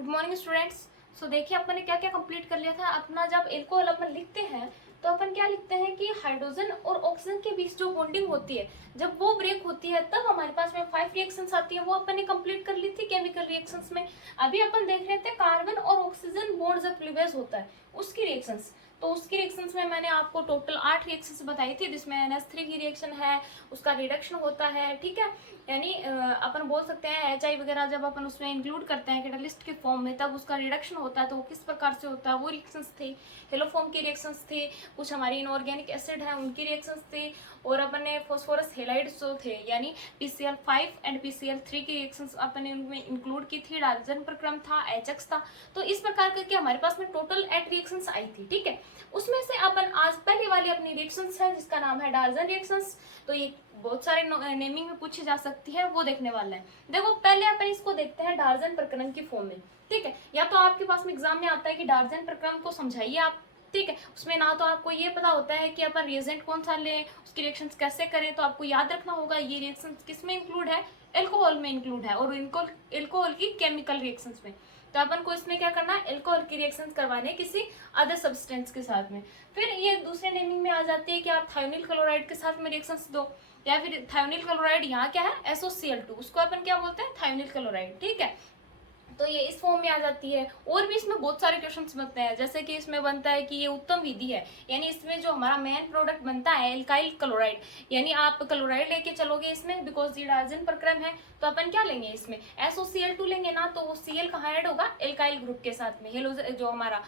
Good morning students. सो देखिए अपन ने क्या क्या कंप्लीट कर लिया था। अपना जब एल्कोहल अपन लिखते हैं तो अपन क्या लिखते हैं कि हाइड्रोजन और ऑक्सीजन के बीच जो बॉन्डिंग होती है जब वो ब्रेक होती है तब हमारे पास में 5 रिएक्शंस आती है। वो अपन ने कंप्लीट कर ली थी केमिकल रिएक्शंस में। अभी अपन देख रहे थे कार्बन और ऑक्सीजन बॉन्ड जब क्लीवेज होता है उसकी रिएक्शंस। तो उसकी रिएक्शंस में मैंने आपको टोटल 8 रिएक्शंस बताई थी जिसमें NH3 की रिएक्शन है, उसका रिडक्शन होता है। ठीक है, यानी अपन बोल सकते हैं HI वगैरह जब अपन उसमें इंक्लूड करते हैं कैटालिस्ट के फॉर्म में तब उसका रिडक्शन होता है। तो वो किस प्रकार से होता है वो रिएक्शंस थे। हेलोफॉर्म की रिएक्शंस थी, कुछ हमारी इनऑर्गेनिक एसिड है उनकी रिएक्शंस थी, और अपन ने फॉस्फोरस हेलाइड्स जो थे यानी PCl5 एंड PCl3 की रिएक्शंस अपन ने उनमें इंक्लूड की थी। डाल्टन प्रक्रम था, HX था। तो इस प्रकार करके हमारे पास में टोटल 8 रिएक्शंस आई थी। ठीक है, उसमें से अपन आज पहले वाली अपनी रिएक्शंस है जिसका नाम है डाल्टन रिएक्शंस। तो ये बहुत सारे नेमिंग में पूछी जा सकती है, वो देखने वाला है। देखो पहले अपन इसको देखते हैं डाल्टन प्रक्रम की फॉर्म में। ठीक है, या तो आपके पास में एग्जाम में आता है कि डाल्टन प्रक्रम को समझाइए आप। ठीक है, उसमें ना तो आपको ये पता होता है कि अपन रिएजेंट कौन सा लें, उसकी रिएक्शंस कैसे करें। तो आपको याद रखना होगा ये रिएक्शंस किस में इंक्लूड है, एल्कोहल में इंक्लूड है, और इनको एल्कोहल की केमिकल रिएक्शंस में। तो अपन को इसमें क्या करना है, एल्कोहल की रिएक्शंस करवाने किसी अदर सब्सटेंस के साथ में। फिर ये दूसरे नेमिंग में आ जाती है कि आप थायोनिल क्लोराइड के साथ में रिएक्शंस दो, या फिर थायोनिल क्लोराइड यहाँ क्या है SOCl2, उसको अपन क्या बोलते हैं थायोनिल क्लोराइड। ठीक है, तो ये इस फॉर्म में आ जाती है। और भी इसमें बहुत सारे क्वेश्चंस बनते हैं, जैसे कि इसमें बनता है कि ये उत्तम विधि है, यानी इसमें जो हमारा मेन प्रोडक्ट बनता है एल्काइल क्लोराइड, यानी आप क्लोराइड लेके चलोगे इसमें बिकॉज ये डाल्टन प्रक्रम है। तो अपन क्या लेंगे इसमें SOCl2 लेंगे ना, तो वो Cl कहाँ ऐड होगा, एल्काइल ग्रुप के साथ में। हेलो जो हमारा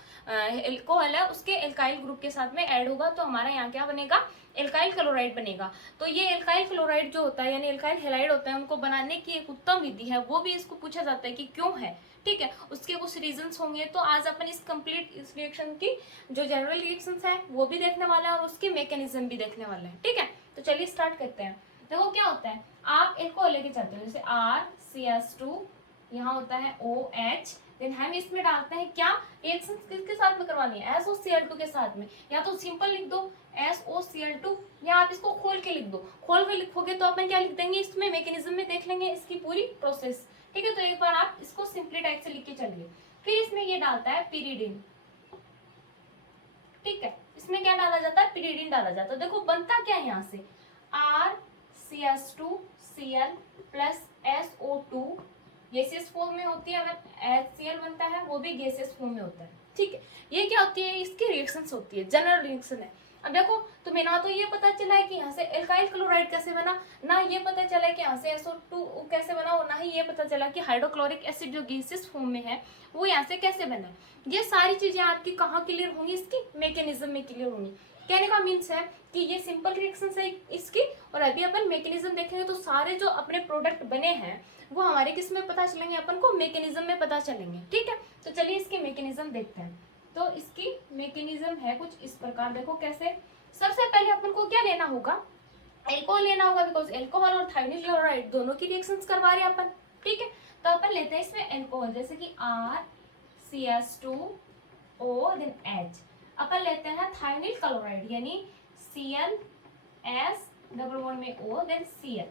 एल्कोहल है उसके एल्काइल ग्रुप के साथ में ऐड होगा, तो हमारा यहाँ क्या बनेगा, एल्काइल क्लोराइड बनेगा। तो ये एल्काइल क्लोराइड जो होता है यानी एल्काइल हेलाइड होता है, उनको बनाने की एक उत्तम विधि है, वो भी इसको पूछा जाता है कि क्यों है। ठीक है, उसके कुछ रीजंस होंगे। तो आज अपन इस कंप्लीट इस रिएक्शन की जो जनरल रिएक्शंस है वो भी देखने वाला है और उसकी मैकेनिज्म भी देखने वाला है। ठीक है, तो चलिए स्टार्ट करते हैं। देखो क्या होता है, आप एल्कोहल लेके चलते हो, जैसे RCH2, यहाँ होता है OH, देन हम इसमें डालते हैं क्या, रिएक्शन किसके साथ में करवानी है, SOCl2 के साथ में। या तो सिंपल लिख दो SOCl2, या आप इसको खोल के लिख दो। खोल के लिखोगे तो अपन क्या लिख देंगे, इसमें मैकेनिज्म में देख लेंगे इसकी पूरी प्रोसेस। ठीक है, तो एक बार आप इसको सिंपली टाइप से लिख के चलिए। फिर इसमें ये डालता है पिरिडिन। ठीक है, इसमें क्या डाला जाता है, पिरिडिन डाला जाता है। देखो बनता क्या है यहाँ से, RCH2Cl plus SO2 gaseous form में होती है, अगर HCl बनता है वो भी गैसियस फॉर्म में होता है। ठीक है, ये क्या होती है, इसकी रिएक्शंस होती है, जनरल रिएक्शन है। अब देखो तुम्हें ना तो ये पता चला है कि यहाँ से एल्काइल क्लोराइड कैसे बना, ना ये पता चला है कि यहाँ से SO2 कैसे बना, और ना ही ये पता चला कि हाइड्रोक्लोरिक एसिड जो गैसियस फॉर्म में है वो यहाँ से कैसे बना। ये सारी चीजें आपकी कहाँ क्लियर होंगी, इसकी मैकेनिज्म में क्लियर होंगी। कहने का मीन्स है कि ये सिंपल रिएक्शन है इसकी, और अभी अपन मैकेनिज्म देखेंगे तो सारे जो अपने प्रोडक्ट बने हैं वो हमारे किस में पता चलेंगे, अपन को मैकेनिज्म में पता चलेंगे। ठीक है, तो चलिए इसकी मैकेनिज्म देखते हैं। तो इसकी मैकेनिज्म है कुछ इस प्रकार, देखो कैसे। सबसे पहले अपन को क्या लेना होगा, एल्कोहल लेना होगा, बिकॉज एल्कोहल और थायोनिल क्लोराइड दोनों की रिएक्शंस करवा रहे हैं अपन। ठीक है, तो अपन लेते हैं इसमें एल्कोहल, जैसे कि RCH2O देन H। अपन लेते हैं थायोनिल क्लोराइड यानी ClS डबल बॉन्ड में O देन Cl।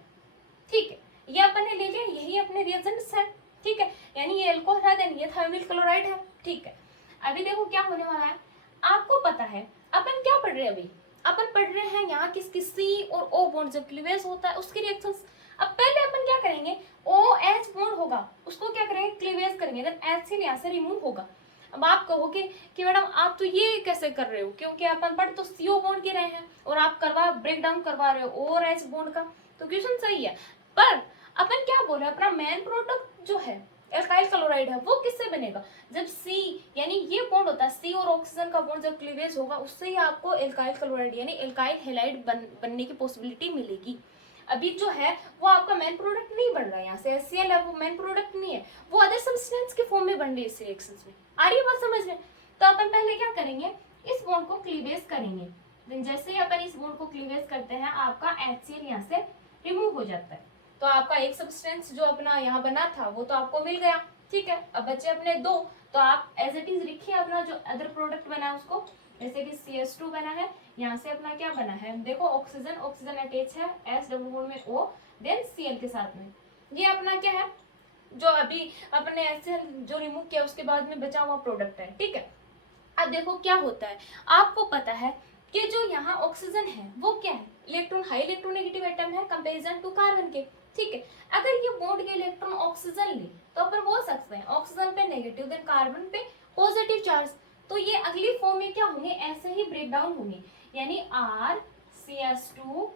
ठीक है, ये अपन ने ले लिया, यही अपने रिएजेंट्स है। ठीक है, यानी ये एल्कोहल है देन ये थायोनिल क्लोराइड है। ठीक है, अभी देखो क्या होने वाला है, आपको पता है अपन क्या पढ़ रहे हैं, अभी अपन पढ़ रहे हैं यहाँ किसकी C और O बॉन्ड जब क्लीवेज होता है उसकी रिएक्शंस। अब पहले अपन क्या करेंगे, OH बॉन्ड होगा उसको क्या करेंगे, क्लीवेज करेंगे, देन HCl यहाँ से रिमूव होगा। अब आप कहोगे कि मैडम आप तो ये कैसे कर रहे हो, क्योंकि अपन पढ़ तो CO बॉन्ड के रहे हैं और आप ब्रेक डाउन करवा रहे हो OH बॉन्ड का। तो क्वेश्चन सही है, पर अपन क्या बोल रहे हैं, अपना मेन प्रोडक्ट जो है एल्काइल क्लोराइड है वो किससे बनेगा, जब C यानी ये बॉन्ड होता है C और ऑक्सीजन का बॉन्ड जब क्लीवेज होगा उससे ही आपको एल्काइल क्लोराइड यानी एल्काइल हैलाइड बनने की पॉसिबिलिटी मिलेगी। अभी जो है वो आपका मेन प्रोडक्ट नहीं बन रहा है, यहाँ से HCl है वो मेन प्रोडक्ट नहीं है, वो अदर सब्सटेंस के फॉर्म में बन रही है इस रिएक्शंस में। आ रही है बात समझ में। तो अपन पहले क्या करेंगे, इस बॉन्ड को क्लीवेज करेंगे, देन जैसे ही अपन इस बॉन्ड को क्लीवेज करते हैं आपका HCl यहाँ से रिमूव हो जाता है। तो आपका एक सब्सटेंस जो अपना यहाँ बना था वो तो आपको मिल गया। ठीक है, अब बचे अपने दो, तो आप एज इट इज लिखिए अपना जो अदर प्रोडक्ट बना है उसको, जैसे कि CH2 बना है, यहाँ से अपना क्या बना है, देखो ऑक्सीजन ऑक्सीजन अटैच है S डबल बॉन्ड में O देन Cl के साथ में। ये अपना क्या है, जो अभी अपने ऐसे जो रिमूव किया उसके बाद में बचा हुआ प्रोडक्ट है, ठीक है। अब देखो क्या होता है, आपको पता है कि जो यहाँ ऑक्सीजन है वो क्या है, इलेक्ट्रॉन हाई इलेक्ट्रोनेगेटिव एटम है कंपेरिजन टू कार्बन के, ठीक है। अगर ये बॉन्ड के इलेक्ट्रॉन ऑक्सीजन ले तो अपन बोल सकते हैं ऑक्सीजन पे नेगेटिव देन कार्बन पे पॉजिटिव चार्ज, तो ये अगली फॉर्म में क्या होंगे, ऐसे ही ब्रेक डाउन होंगे, यानी RCS2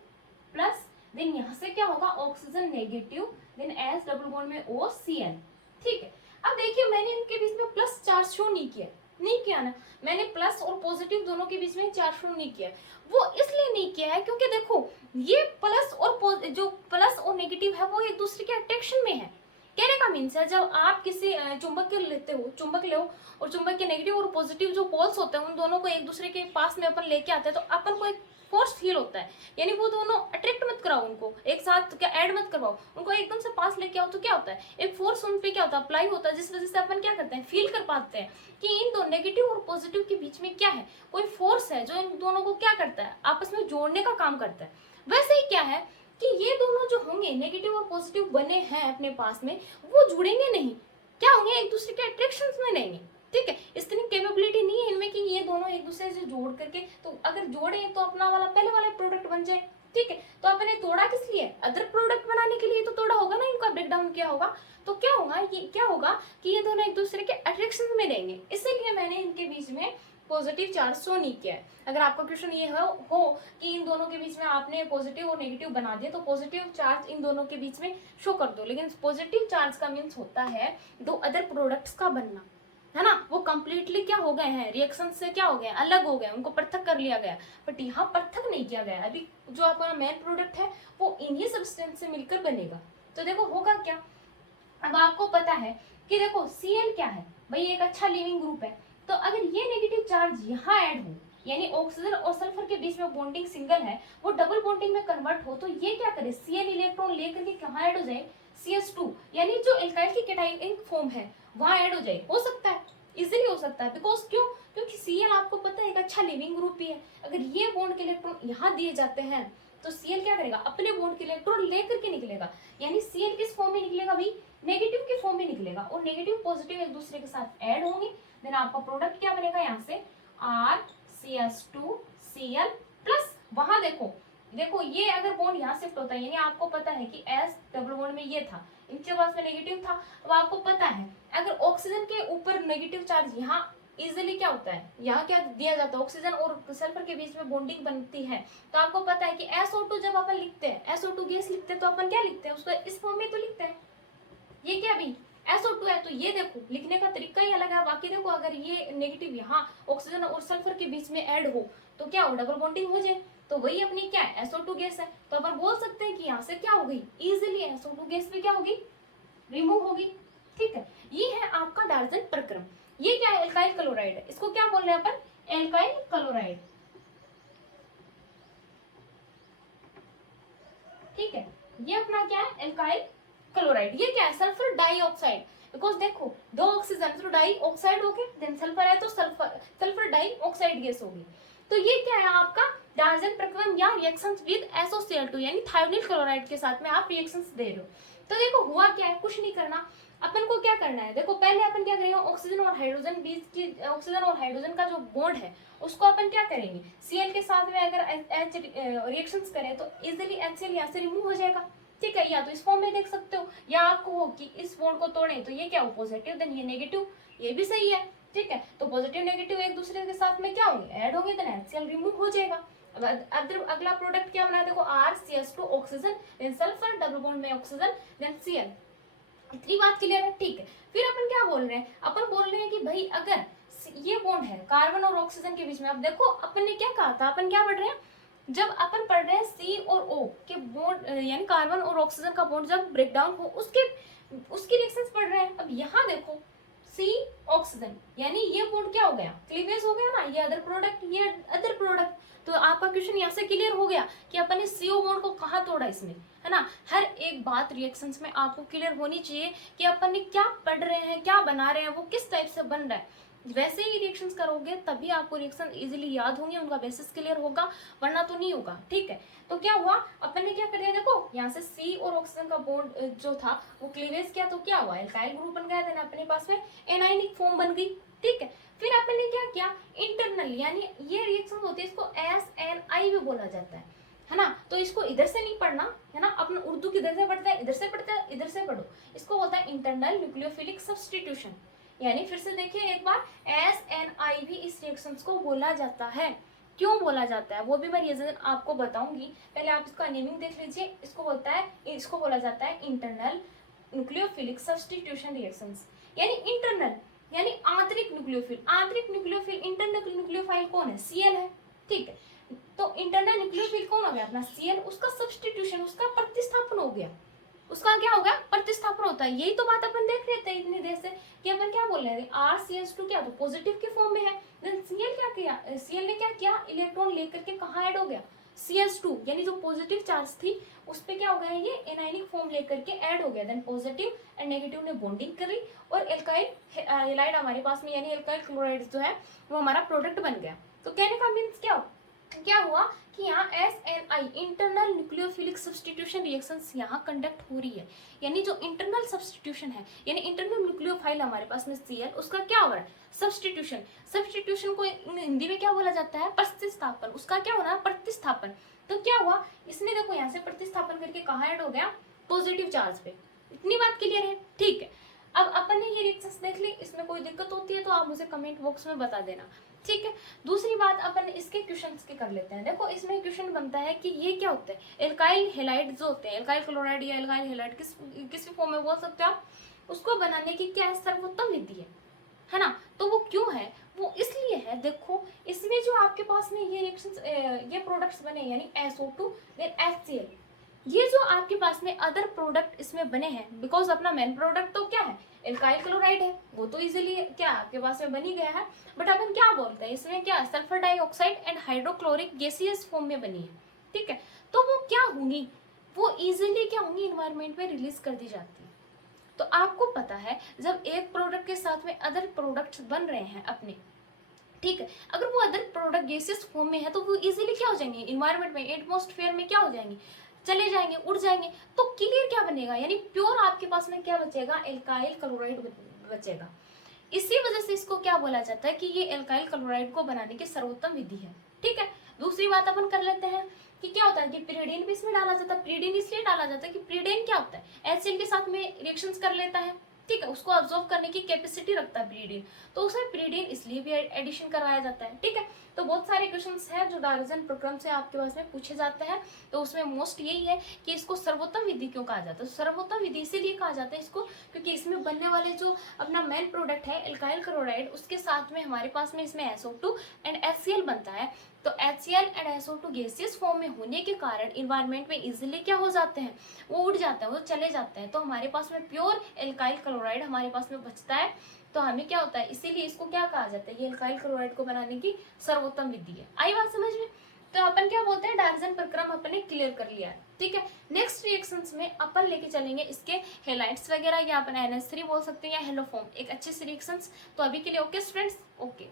प्लस देन यहाँ से क्या होगा oxygen negative then S double bond में OCl, ठीक है। अब देखिए मैंने इनके बीच में प्लस चार्ज शो नहीं किया ना, मैंने प्लस और पॉजिटिव दोनों के बीच में चार्ज शो नहीं किया, वो इसलिए नहीं किया है क्योंकि देखो ये प्लस और जो प्लस और नेगेटिव है वो एक दूसरे के अट्रैक्शन में है। कहने का मीन्स है जब आप किसी चुंबक के लेते हो, चुंबक ले और चुंबक के नेगेटिव और पॉजिटिव जो पोल्स होते हैं उन दोनों को एक दूसरे के पास में अपन लेके आते हैं तो अपन को एक फोर्स फील होता है, यानी वो दोनों अट्रैक्ट मत कराओ, उनको एक साथ क्या ऐड मत करवाओ, उनको एकदम से पास लेके आओ तो क्या होता है, एक फोर्स उन पे क्या होता है अप्लाई होता है, जिस वजह से अपन क्या करते हैं फील कर पाते हैं कि इन दो नेगेटिव और पॉजिटिव के बीच में क्या है, कोई फोर्स है जो इन दोनों को क्या करता है आपस में जोड़ने का काम करता है। वैसे ही क्या है कि ये दोनों जो होंगे नेगेटिव और पॉजिटिव बने हैं अपने पास में, वो जुड़ेंगे नहीं, क्या होंगे एक दूसरे के अट्रैक्शन में रहेंगे, ठीक है। इतनी कैपेबिलिटी नहीं है इनमें कि ये दोनों एक दूसरे से जोड़ करके, तो अगर जोड़े तो अपना वाला पहले वाला प्रोडक्ट बन जाए, ठीक है। तो अपने तोड़ा किस लिए, अदर प्रोडक्ट बनाने के लिए तो तोड़ा होगा ना, इनका ब्रेक डाउन किया होगा, तो क्या होगा ये क्या होगा कि ये दोनों एक दूसरे के अट्रैक्शन में रहेंगे, इसीलिए मैंने इनके बीच में पॉजिटिव चार्ज शो नहीं किया है। अगर आपका क्वेश्चन ये हो कि इन दोनों के बीच में आपने पॉजिटिव और नेगेटिव बना दिया तो पॉजिटिव चार्ज इन दोनों के बीच में शो कर दो, लेकिन पॉजिटिव चार्ज का मीन्स होता है दो अदर प्रोडक्ट्स का बनना, है ना, वो कंप्लीटली क्या हो गए हैं रिएक्शन से क्या हो गए अलग हो गए, उनको पृथक कर लिया गया, बट यहाँ पृथक नहीं किया गया, अभी जो आपका मेन प्रोडक्ट है वो इन्हीं सब्सटेंस से मिलकर बनेगा। तो देखो होगा क्या, अब आपको पता है कि देखो Cl क्या है भाई, एक अच्छा लिविंग ग्रुप है, तो अगर ये नेगेटिव चार्ज यहाँ ऐड हो, यानी ऑक्सीजन और सल्फर के बीच में बॉन्डिंग सिंगल है वो डबल बॉन्डिंग में कन्वर्ट हो, तो ये क्या करे Cl इलेक्ट्रॉन लेकर के कहाँ ऐड हो जाए CS2, यानी जो एल्काइल की कैटायनिक फॉर्म है वहां ऐड हो जाए, हो सकता है इजीली हो सकता है, बिकॉज क्यों, क्योंकि Cl आपको पता है एक अच्छा लिविंग ग्रुप ही है, अगर ये बॉन्ड के इलेक्ट्रॉन यहाँ दिए जाते हैं तो Cl क्या करेगा अपने बॉन्ड के इलेक्ट्रॉन लेकर के निकलेगा, यानी Cl किस फॉर्म में निकलेगा भाई, नेगेटिव के फॉर्म में निकलेगा, और नेगेटिव पॉजिटिव एक दूसरे के साथ ऐड होंगे, देन आपका प्रोडक्ट क्या बनेगा यहाँ से RCS2Cl प्लस, वहां देखो देखो ये अगर बॉन्ड यहाँ शिफ्ट होता है, यानी आपको पता है कि S डबल बॉन्ड में ये था, इनके पास में नेगेटिव था, अब आपको पता है अगर ऑक्सीजन के ऊपर नेगेटिव चार्ज यहाँ इजीली क्या होता है, यहाँ क्या दिया जाता है ऑक्सीजन और सल्फर के बीच में बॉन्डिंग बनती है, तो आपको पता है कि SO2 जब अपन लिखते हैं SO2 गैस लिखते हैं तो अपन क्या लिखते हैं उसको इस फॉर्म में तो लिखते हैं, ये क्या भी SO2 है, तो ये देखो लिखने का तरीका ही अलग है। बाकी देखो अगर ये नेगेटिव यहाँ ऑक्सीजन और सल्फर के बीच में ऐड हो तो क्या हो डबल बॉन्डिंग हो जाए, तो वही अपनी क्या है SO2 गैस है, तो अपन बोल सकते हैं कि यहाँ से क्या हो गई इजिली SO2 गैस भी क्या होगी रिमूव होगी, ठीक है। ये है आपका डाल्टन प्रक्रम, ये क्या है एल्काइल क्लोराइड है, इसको क्या बोल रहे हैं अपन एल्काइल क्लोराइड, ठीक है। ये अपना क्या है एल्काइल क्लोराइड, ये क्या है सल्फर डाइऑक्साइड, बिकॉज देखो दो ऑक्सीजन तो डाइऑक्साइड हो गए, देन सल्फर है तो सल्फर डाइऑक्साइड गैस होगी, तो ये क्या है आपका डाल्टन प्रक्रम या रिएक्शंस विद SOCl2 यानी थायोनिल क्लोराइड के साथ में आप रिएक्शंस दे रहे हो। तो देखो हुआ क्या है, कुछ नहीं करना, अपन को क्या करना है, देखो पहले अपन क्या करेंगे ऑक्सीजन और हाइड्रोजन बीच की ऑक्सीजन और हाइड्रोजन का जो बॉन्ड है उसको अपन क्या करेंगे Cl के साथ में अगर H रिएक्शंस करें तो इजीली HCl यहाँ से रिमूव हो जाएगा, ठीक है। या तो इस फॉर्म में देख सकते हो, या आपको हो कि इस बॉन्ड को तोड़ें तो ये क्या हो पॉजिटिव देन ये नेगेटिव, ये भी सही है, ठीक है। तो पॉजिटिव नेगेटिव एक दूसरे के साथ में क्या होंगे ऐड होंगे, देन HCl रिमूव हो जाएगा। अगला प्रोडक्ट क्या बना देखो RCS2 oxygen then sulphur double bond में ऑक्सीजन देन Cl, इतनी बात क्लियर है, ठीक है। फिर अपन क्या बोल रहे हैं, अपन बोल रहे हैं कि भाई अगर ये बॉन्ड है कार्बन और ऑक्सीजन के बीच में, अब देखो अपन ने क्या कहा था, अपन क्या पढ़ रहे हैं जब अपन पढ़ रहे हैं C और O के बॉन्ड यानी कार्बन और ऑक्सीजन का बॉन्ड जब ब्रेक डाउन हो उसकी रिएक्शंस पढ़ रहे हैं। अब यहाँ देखो C ऑक्सीजन यानी ये बॉन्ड क्या हो गया क्लीवेज हो गया ना, ये अदर प्रोडक्ट ये अदर प्रोडक्ट, तो आपका क्वेश्चन यहाँ से क्लियर हो गया कि अपन ने CO बॉन्ड को कहाँ तोड़ा इसमें, है ना। हर एक बात रिएक्शंस में आपको क्लियर होनी चाहिए कि अपन ने क्या पढ़ रहे हैं क्या बना रहे हैं वो किस टाइप से बन रहा है, वैसे ही रिएक्शंस करोगे तभी आपको रिएक्शन इजीली याद होंगे, उनका बेसिस क्लियर होगा, वरना तो नहीं होगा। ठीक है, तो क्या हुआ, अपन ने क्या कर दिया, देखो यहाँ से सी और ऑक्सीजन का बॉन्ड जो था वो क्लीवेज किया, तो क्या हुआ, एल्काइल ग्रुप बन गया, देन अपने पास में एनायनिक फॉर्म बन गई। ठीक है, फिर अपन ने क्या किया, इंटरनल यानी ये रिएक्शन होती है, इसको SNI भी बोला जाता है ना। तो इसको इधर से नहीं पढ़ना है ना, अपन उर्दू किधर से पढ़ता है, इधर से पढ़ता है, इधर से पढ़ो। इसको बोलता है इंटरनल न्यूक्लियोफिलिक सब्स्टिट्यूशन, यानी फिर से देखिए एक बार, SNI भी इस रिएक्शंस को बोला जाता है। क्यों बोला जाता है वो भी मैं रीजन आपको बताऊंगी, पहले आप इसका नेमिंग देख लीजिए। इसको बोला जाता है इंटरनल न्यूक्लियोफिलिक सब्स्टिट्यूशन रिएक्शंस, यानी इंटरनल यानी आंतरिक न्यूक्लियोफिल। आंतरिक न्यूक्लियोफिल, इंटरनल न्यूक्लियोफाइल कौन है, Cl है। ठीक है, तो इंटरनल न्यूक्लियोफिल कौन हो गया अपना, Cl, उसका सब्स्टिट्यूशन, उसका प्रतिस्थापन हो गया। उसका क्या होगा, प्रतिस्थापन होता है। यही तो बात अपन देख रहे थे इतनी देर से कि अपन क्या बोल रहे थे, RCH2 क्या तो पॉजिटिव के फॉर्म में है, देन Cl क्या किया, Cl ने क्या किया, इलेक्ट्रॉन लेकर के कहाँ ऐड हो गया, CH2 यानी जो पॉजिटिव चार्ज थी उस पे क्या हो गया, ये एनायनिक फॉर्म लेकर के ऐड हो गया। देन पॉजिटिव एंड नेगेटिव ने बॉन्डिंग करी और एल्काइल हैलाइड हमारे पास में यानी एल्काइल क्लोराइड जो है वो हमारा प्रोडक्ट बन गया। तो कहने का मीन्स क्या हुआ कि यहाँ SNI internal nucleophilic substitution reactions यहाँ कंडक्ट हो रही है, यानी जो इंटरनल सब्स्टिट्यूशन है, यानी इंटरनल न्यूक्लियोफाइल हमारे पास में Cl, उसका क्या हो रहा है, सब्स्टिट्यूशन को हिंदी में क्या बोला जाता है, प्रतिस्थापन। उसका क्या हो रहा है, प्रतिस्थापन। तो क्या हुआ, इसने देखो यहाँ से प्रतिस्थापन करके कहाँ ऐड हो गया, पॉजिटिव चार्ज पे। इतनी बात क्लियर है। ठीक है, अब अपन ने ये रिएक्शंस देख ली, इसमें कोई दिक्कत होती है तो आप मुझे कमेंट बॉक्स में बता देना। ठीक है, दूसरी बात अपन इसके क्वेश्चंस के कर लेते हैं। देखो इसमें क्वेश्चन बनता है कि ये क्या होता है, एल्काइल हैलाइड जो होते हैं, एल्काइल क्लोराइड या एल्काइल हैलाइड किस भी फॉर्म में बोल सकते हो आप, उसको बनाने की क्या सर्वोत्तम विधि है ना। तो वो क्यों है, वो इसलिए है, देखो इसमें जो आपके पास में ये रिएक्शंस ये प्रोडक्ट्स बने यानी SO2 देन HCl, ये जो आपके पास में अदर प्रोडक्ट इसमें बने हैं, बिकॉज अपना मेन प्रोडक्ट तो क्या है, एल्काइल क्लोराइड है, वो तो इजीली क्या आपके पास में बनी गया है। बट अपन क्या बोलते हैं, इसमें क्या sulphur dioxide and hydrochloric gaseous form में बनी है। ठीक है, तो वो क्या होंगी, वो इजीली क्या होंगी, इन्वायरमेंट में रिलीज कर दी जाती है। तो आपको पता है जब एक प्रोडक्ट के साथ में अदर प्रोडक्ट्स बन रहे हैं अपने, ठीक है, अगर वो अदर प्रोडक्ट गैसियस फॉर्म में है तो वो इजीली क्या हो जाएंगे, इन्वायरमेंट में एटमॉस्फेयर में क्या हो जाएंगे, चले जाएंगे, उड़ जाएंगे। तो क्लियर क्या बनेगा, यानी प्योर आपके पास में क्या बचेगा, एल्काइल क्लोराइड बचेगा। इसी वजह से इसको क्या बोला जाता है कि ये एल्काइल क्लोराइड को बनाने की सर्वोत्तम विधि है। ठीक है, दूसरी बात अपन कर लेते हैं कि क्या होता है कि प्रीडेन भी इसमें डाला जाता है। प्रीडेन इसलिए डाला जाता है कि प्रीडेन क्या होता है, HCl के साथ में रिएक्शंस कर लेता है। ठीक है, उसको ऑब्जर्व करने की कैपेसिटी रखता है प्रीडेन, तो उसमें प्रीडेन इसलिए भी एडिशन करवाया जाता है। ठीक है, तो बहुत सारे क्वेश्चंस हैं जो डायवर्जन प्रक्रम से आपके पास में पूछे जाते हैं, तो उसमें मोस्ट यही है कि इसको सर्वोत्तम विधि क्यों कहा जाता है। सर्वोत्तम विधि इसीलिए कहा जाता है इसको क्योंकि इसमें बनने वाले जो अपना मेन प्रोडक्ट है एल्काइल क्लोराइड, उसके साथ में हमारे पास में इसमें SO2 एंड HCl बनता है। तो HCl and SO2 gaseous form में होने के कारण इन्वायरमेंट में इजीली क्या हो जाते हैं, वो उड़ जाते हैं, वो चले जाते हैं। तो हमारे पास में प्योर एल्काइल क्लोराइड हमारे पास में बचता है। तो हमें क्या होता है, इसीलिए इसको क्या कहा जाता है, ये एल्काइल क्लोराइड को बनाने की सर्वोत्तम विधि है। आई बात समझ में। तो अपन क्या बोलते हैं, डायवर्जन प्रक्रम अपन ने क्लियर कर लिया है। ठीक है, नेक्स्ट रिएक्शंस में अपन लेके चलेंगे इसके हेलाइड्स वगैरह, या अपन NH3 बोल सकते हैं या हेलोफॉर्म, एक अच्छे से रिएक्शंस। तो अभी के लिए ओके स्टूडेंट्स, ओके।